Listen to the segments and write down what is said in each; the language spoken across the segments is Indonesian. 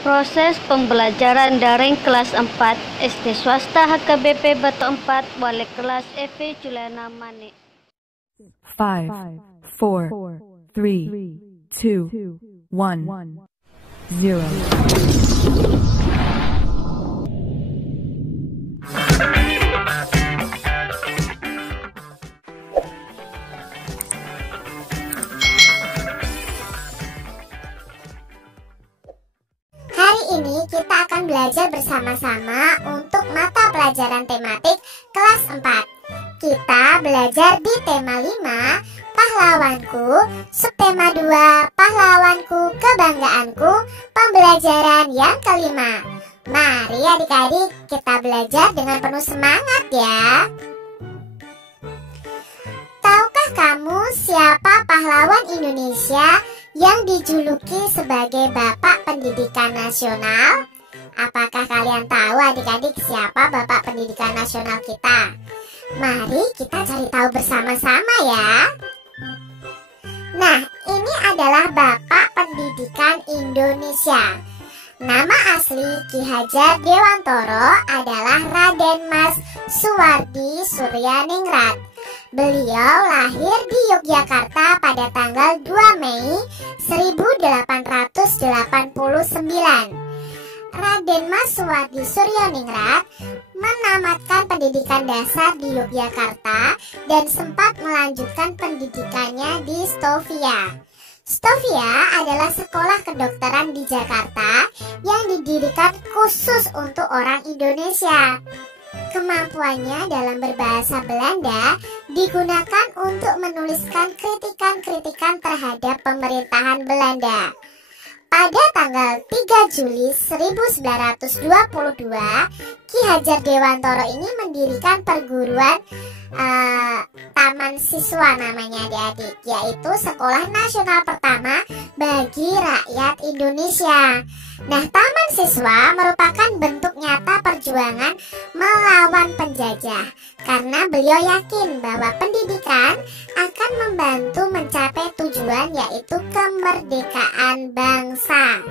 Proses pembelajaran daring kelas 4 SD swasta HKBP Batu 4 wali kelas Evi Juliana Mani. 5, 4, 3, 2, 1, 0. Hari ini kita akan belajar bersama-sama untuk mata pelajaran tematik kelas 4. Kita belajar di tema 5, pahlawanku, subtema 2, pahlawanku, kebanggaanku, pembelajaran yang kelima. Mari adik-adik kita belajar dengan penuh semangat ya. Tahukah kamu siapa pahlawan Indonesia yang dijuluki sebagai Bapak Pendidikan Nasional? Apakah kalian tahu adik-adik siapa Bapak Pendidikan Nasional kita? Mari kita cari tahu bersama-sama ya. Nah, ini adalah Bapak Pendidikan Indonesia. Nama asli Ki Hajar Dewantoro adalah Raden Mas Suwardi Suryaningrat. Beliau lahir di Yogyakarta pada tanggal 2 Mei 1889. Raden Mas Suwardi Suryaningrat menamatkan pendidikan dasar di Yogyakarta dan sempat melanjutkan pendidikannya di Stovia. Stovia adalah sekolah kedokteran di Jakarta yang didirikan khusus untuk orang Indonesia. Kemampuannya dalam berbahasa Belanda digunakan untuk menuliskan kritikan-kritikan terhadap pemerintahan Belanda. Pada tanggal 3 Juli 1922, Ki Hajar Dewantoro ini mendirikan perguruan Taman Siswa namanya adik-adik, yaitu sekolah nasional pertama bagi rakyat Indonesia. Nah, Taman Siswa merupakan bentuk nyata perjuangan melawan penjajah, karena beliau yakin bahwa pendidikan akan membantu mencapai tujuan, yaitu kemerdekaan bangsa.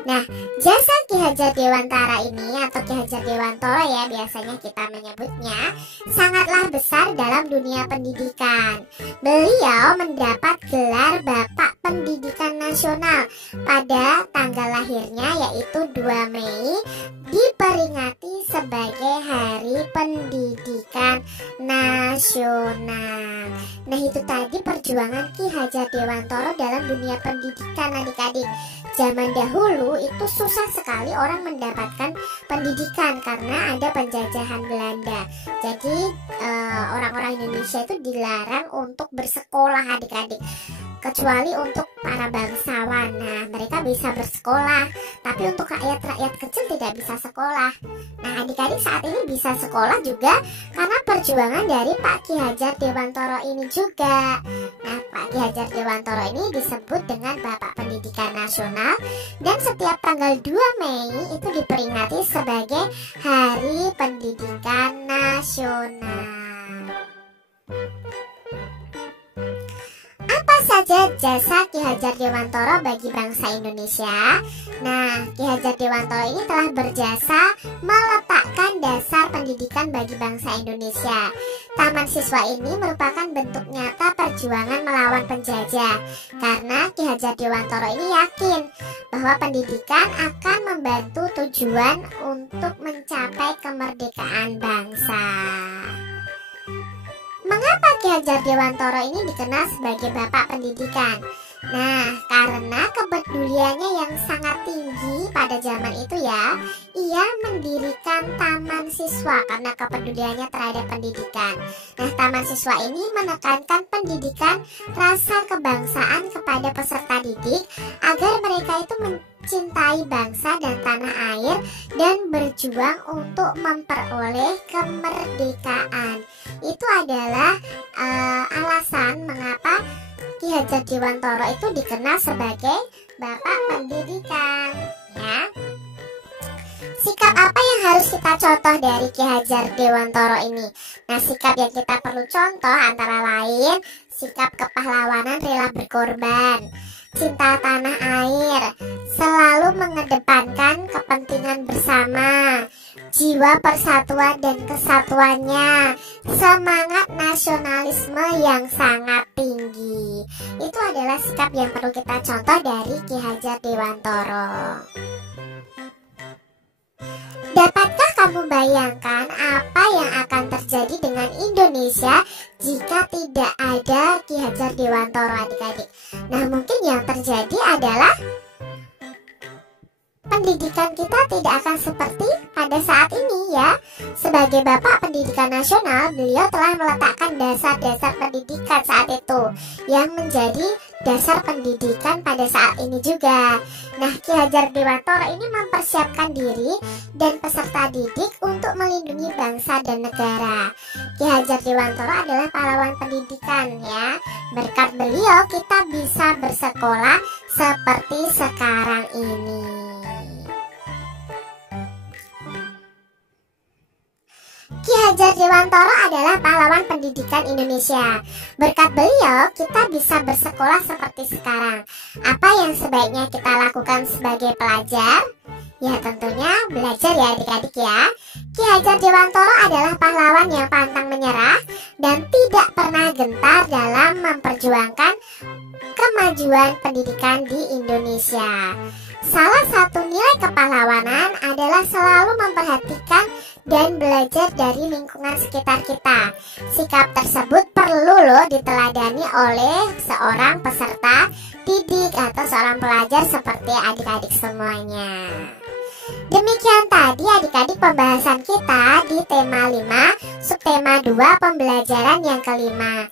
Nah, jasa Ki Hajar Dewantara ini atau Ki Hajar Dewantoro ya biasanya kita menyebutnya sangatlah besar dalam dunia pendidikan. Beliau mendapat gelar Bapak Pendidikan Nasional pada tanggal lahirnya yaitu 2 Mei, diperingati sebagai Hari Pendidikan Nasional. Nah, itu tadi perjuangan Ki Hajar Dewantoro dalam dunia pendidikan adik-adik. Zaman dahulu itu susah sekali orang mendapatkan pendidikan karena ada penjajahan Belanda. Jadi orang-orang Indonesia itu dilarang untuk bersekolah adik-adik, kecuali untuk para bangsawan. Nah, mereka bisa bersekolah, tapi untuk rakyat-rakyat kecil tidak bisa sekolah. Nah, adik-adik saat ini bisa sekolah juga karena perjuangan dari Pak Ki Hajar Dewantoro ini juga. Nah, Pak Ki Hajar Dewantoro ini disebut dengan Bapak Pendidikan Nasional, dan setiap tanggal 2 Mei itu diperingati sebagai Hari Pendidikan Nasional. Apa saja jasa Ki Hajar Dewantoro bagi bangsa Indonesia? Nah, Ki Hajar Dewantoro ini telah berjasa meletakkan dasar pendidikan bagi bangsa Indonesia. Taman Siswa ini merupakan bentuk nyata perjuangan melawan penjajah, karena Ki Hajar Dewantoro ini yakin bahwa pendidikan akan membantu tujuan untuk mencapai kemerdekaan bangsa. Mengapa Ki Hajar Dewantoro ini dikenal sebagai Bapak Pendidikan? Nah, karena kepeduliannya yang sangat tinggi pada zaman itu ya, ia mendirikan Taman Siswa karena kepeduliannya terhadap pendidikan. Nah, Taman Siswa ini menekankan pendidikan rasa kebangsaan kepada peserta didik agar mereka itu mencintai bangsa dan tanah air dan berjuang untuk memperoleh kemerdekaan. Itu adalah alasan mengapa Ki Hajar Dewantoro itu dikenal sebagai Bapak Pendidikan ya. Sikap apa yang harus kita contoh dari Ki Hajar Dewantoro ini? Nah, sikap yang kita perlu contoh antara lain sikap kepahlawanan rela berkorban, cinta tanah air, selalu mengedepankan jiwa persatuan dan kesatuannya, semangat nasionalisme yang sangat tinggi. Itu adalah sikap yang perlu kita contoh dari Ki Hajar Dewantara. Dapatkah kamu bayangkan apa yang akan terjadi dengan Indonesia jika tidak ada Ki Hajar Dewantara, adik-adik? Nah, mungkin yang terjadi adalah pendidikan kita tidak akan seperti pada saat ini ya. Sebagai Bapak Pendidikan Nasional, beliau telah meletakkan dasar-dasar pendidikan saat itu yang menjadi dasar pendidikan pada saat ini juga. Nah, Ki Hajar Dewantara ini mempersiapkan diri dan peserta didik untuk melindungi bangsa dan negara. Ki Hajar Dewantara adalah pahlawan pendidikan ya. Berkat beliau kita bisa bersekolah seperti sekarang ini. Ki Hajar Dewantara adalah pahlawan pendidikan Indonesia. Berkat beliau, kita bisa bersekolah seperti sekarang. Apa yang sebaiknya kita lakukan sebagai pelajar? Ya tentunya belajar ya adik-adik ya. Ki Hajar Dewantara adalah pahlawan yang pantang menyerah dan tidak pernah gentar dalam memperjuangkan kemajuan pendidikan di Indonesia. Salah satu nilai kepahlawanan adalah selalu memperhatikan dan belajar dari lingkungan sekitar kita. Sikap tersebut perlu loh diteladani oleh seorang peserta didik atau seorang pelajar seperti adik-adik semuanya. Demikian tadi adik-adik pembahasan kita di tema 5, subtema 2 pembelajaran yang kelima.